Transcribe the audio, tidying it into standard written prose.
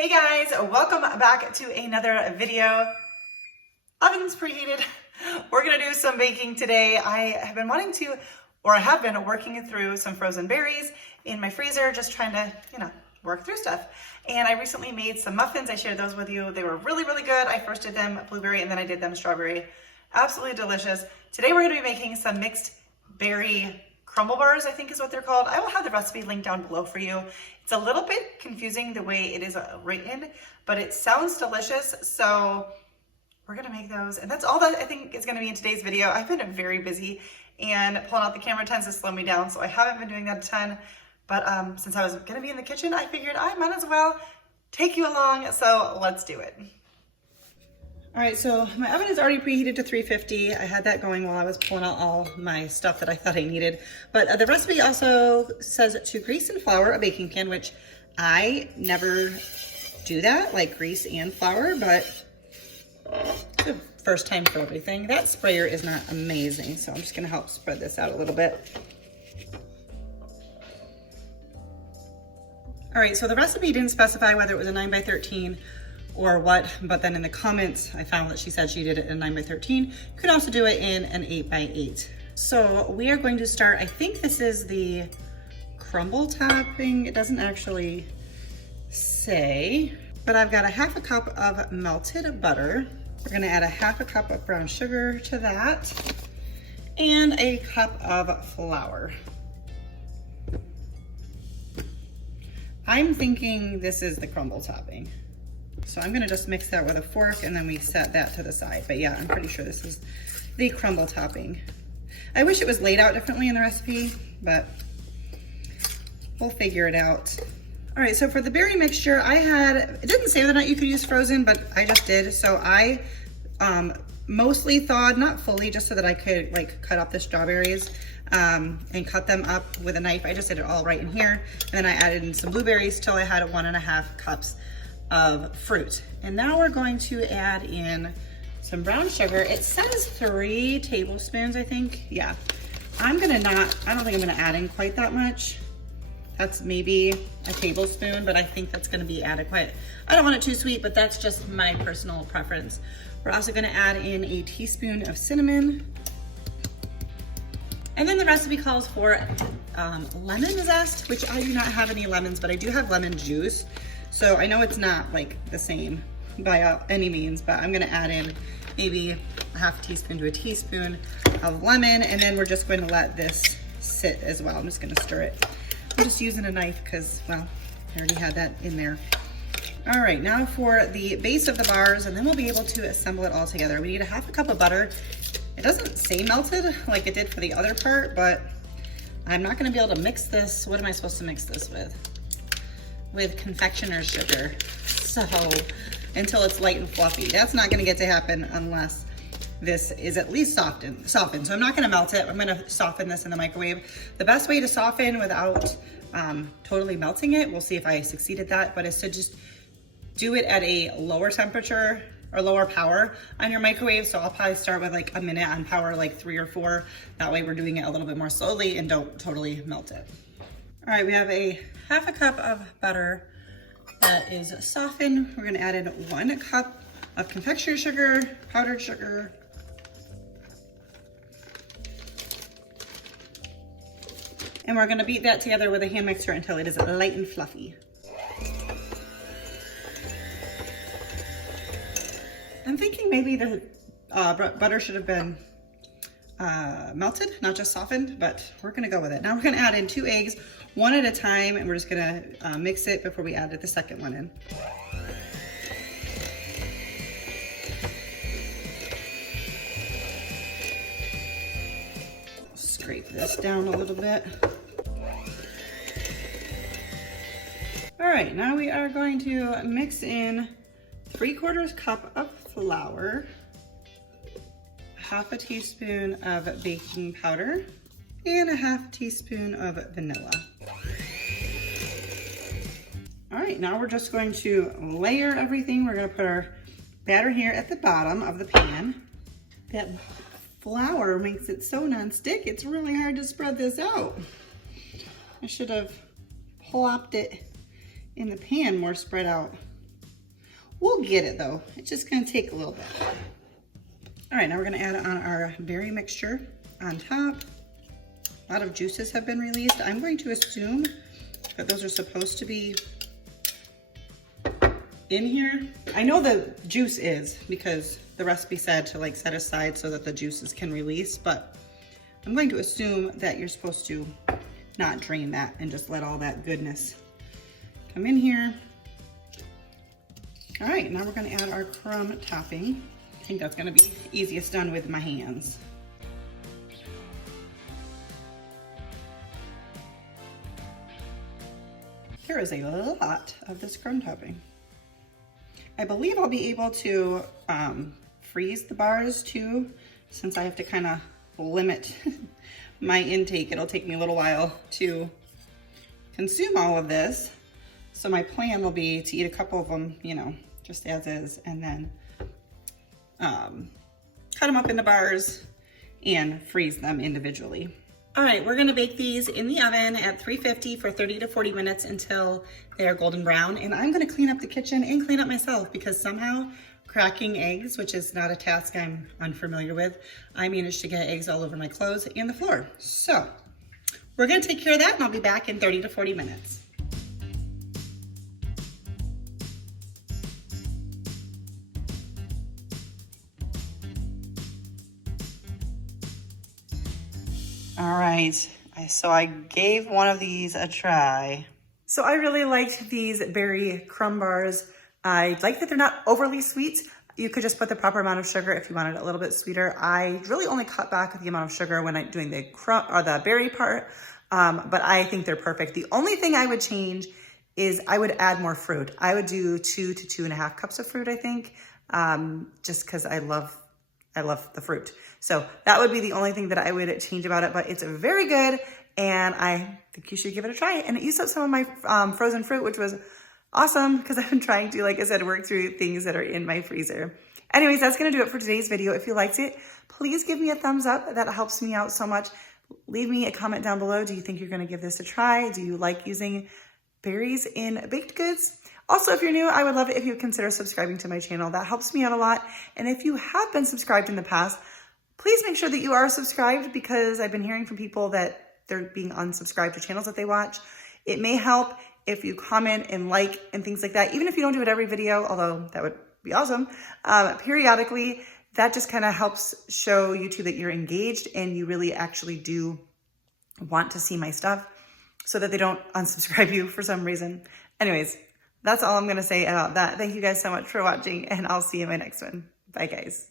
Hey guys, welcome back to another video. Oven's preheated. We're gonna do some baking today. I have been working through some frozen berries in my freezer, just trying to, work through stuff. And I recently made some muffins. I shared those with you. They were really, really good. I first did them blueberry and then I did them strawberry. Absolutely delicious. Today we're gonna be making some mixed berry crumble bars, I think is what they're called. I will have the recipe linked down below for you. It's a little bit confusing the way it is written, but it sounds delicious. So we're gonna make those. And that's all that I think is gonna be in today's video. I've been very busy and pulling out the camera tends to slow me down. So I haven't been doing that a ton, but since I was gonna be in the kitchen, I figured I might as well take you along. So let's do it. All right, so my oven is already preheated to 350. I had that going while I was pulling out all my stuff that I thought I needed. But the recipe also says to grease and flour a baking pan, which I never do that, like grease and flour, but it's the first time for everything. That sprayer is not amazing, so I'm just gonna help spread this out a little bit. All right, so the recipe didn't specify whether it was a 9x13 or what, but then in the comments, I found that she said she did it in 9x13. You can also do it in an 8x8. So we are going to start, I think this is the crumble topping. It doesn't actually say, but I've got a half a cup of melted butter. We're gonna add a half a cup of brown sugar to that and a cup of flour. I'm thinking this is the crumble topping. So I'm gonna just mix that with a fork and then we set that to the side. But yeah, I'm pretty sure this is the crumble topping. I wish it was laid out differently in the recipe, but we'll figure it out. All right, so for the berry mixture, it didn't say whether or not you could use frozen, but I just did. So I mostly thawed, not fully, just so that I could like cut up the strawberries and cut them up with a knife. I just did it all right in here. And then I added in some blueberries till I had 1.5 cups of fruit. And now we're going to add in some brown sugar. It says 3 tablespoons, I think. Yeah, I don't think I'm gonna add in quite that much. That's maybe a tablespoon, but I think that's gonna be adequate. I don't want it too sweet, but that's just my personal preference. We're also gonna add in a teaspoon of cinnamon. And then the recipe calls for lemon zest, which I do not have any lemons, but I do have lemon juice. So I know it's not like the same by any means, but I'm gonna add in maybe a half teaspoon to a teaspoon of lemon, and then we're just going to let this sit as well. I'm just gonna stir it. I'm just using a knife because, well, I already had that in there. All right, now for the base of the bars, and then we'll be able to assemble it all together. We need a half a cup of butter. It doesn't say melted like it did for the other part, but I'm not gonna be able to mix this. What am I supposed to mix this with? With confectioner's sugar. So until it's light and fluffy. That's not gonna get to happen unless this is at least softened. So I'm not gonna melt it. I'm gonna soften this in the microwave. The best way to soften without totally melting it, we'll see if I succeeded that, but is to just do it at a lower temperature or lower power on your microwave. So I'll probably start with like a minute on power, like 3 or 4. That way we're doing it a little bit more slowly and don't totally melt it. All right, we have a half a cup of butter that is softened. We're gonna add in 1 cup of confectioner's sugar, powdered sugar. And we're gonna beat that together with a hand mixer until it is light and fluffy. I'm thinking maybe the butter should have been melted, not just softened, but we're gonna go with it. Now we're gonna add in 2 eggs, 1 at a time, and we're just gonna mix it before we add the second one in. Scrape this down a little bit. All right, now we are going to mix in 3/4 cup of flour, half a teaspoon of baking powder, and a half teaspoon of vanilla. All right, now we're just going to layer everything. We're gonna put our batter here at the bottom of the pan. That flour makes it so non-stick, it's really hard to spread this out. I should have plopped it in the pan more spread out. We'll get it though. It's just gonna take a little bit. All right, now we're gonna add on our berry mixture on top. A lot of juices have been released. I'm going to assume that those are supposed to be in here. I know the juice is because the recipe said to like set aside so that the juices can release, but I'm going to assume that you're supposed to not drain that and just let all that goodness come in here. All right, now we're gonna add our crumb topping. I think that's gonna be easiest done with my hands. There is a lot of this crumb topping. I believe I'll be able to freeze the bars too, since I have to kind of limit my intake. It'll take me a little while to consume all of this. So my plan will be to eat a couple of them, you know, just as is, and then cut them up into bars and freeze them individually. All right, we're gonna bake these in the oven at 350 for 30 to 40 minutes until they are golden brown. And I'm gonna clean up the kitchen and clean up myself because somehow cracking eggs, which is not a task I'm unfamiliar with, I managed to get eggs all over my clothes and the floor. So we're gonna take care of that and I'll be back in 30 to 40 minutes. All right, so I gave one of these a try. So I really liked these berry crumb bars. I like that they're not overly sweet. You could just put the proper amount of sugar if you wanted it a little bit sweeter. I really only cut back the amount of sugar when I'm doing the crumb or the berry part, but I think they're perfect. The only thing I would change is I would add more fruit. I would do 2 to 2.5 cups of fruit, I think, just because I love the fruit. So that would be the only thing that I would change about it, but it's very good and I think you should give it a try. And it used up some of my frozen fruit, which was awesome because I've been trying to, like I said, work through things that are in my freezer. Anyways, that's gonna do it for today's video. If you liked it, please give me a thumbs up. That helps me out so much. Leave me a comment down below. Do you think you're gonna give this a try? Do you like using berries in baked goods? Also, if you're new, I would love it if you would consider subscribing to my channel. That helps me out a lot. And if you have been subscribed in the past, please make sure that you are subscribed because I've been hearing from people that they're being unsubscribed to channels that they watch. It may help if you comment and like and things like that. Even if you don't do it every video, although that would be awesome, periodically, that just kind of helps show YouTube that you're engaged and you really actually do want to see my stuff so that they don't unsubscribe you for some reason. Anyways, that's all I'm going to say about that. Thank you guys so much for watching and I'll see you in my next one. Bye guys.